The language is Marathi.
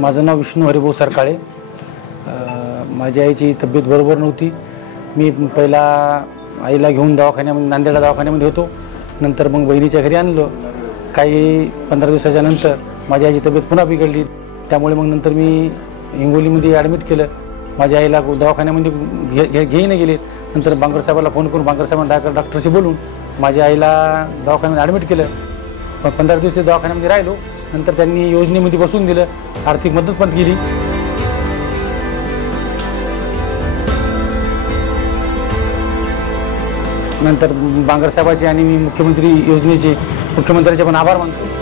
माझं नाव विष्णू हरिभाऊ सरकाळे। माझ्या आईची तब्येत बरोबर नव्हती। मी पहिला आईला घेऊन दवाखान्यामध्ये नांदेडला दवाखान्यामध्ये होतो। नंतर मग बहिणीच्या घरी आणलं। काही 15 दिवसाच्या नंतर माझ्या आईची तब्येत पुन्हा बिघडली। त्यामुळे मग नंतर मी हिंगोलीमध्ये ॲडमिट केलं। माझ्या आईला दवाखान्यामध्ये घेईन गेले। नंतर बांगर साहेबाला फोन करून बांगर साहेबांना डॉक्टरशी बोलून माझ्या आईला दवाखान्यात ॲडमिट केलं। 15 दिवस ते दवाखान्यामध्ये राहिलो। नंतर त्यांनी योजनेमध्ये बसवून दिलं, आर्थिक मदत पण केली। नंतर बांगर साहेबांचे आणि मी मुख्यमंत्र्यांचे पण आभार मानतो।